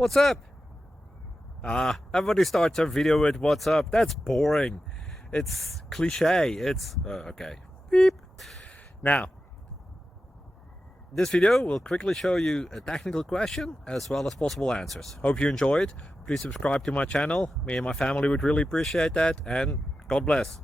What's up? Everybody starts their video with what's up. That's boring. It's cliche. It's okay. Beep. Now, this video will quickly show you a technical question as well as possible answers. Hope you enjoyed. Please subscribe to my channel. Me and my family would really appreciate that, and God bless.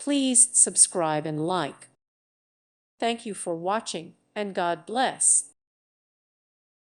Please subscribe and like. Thank you for watching, and God bless.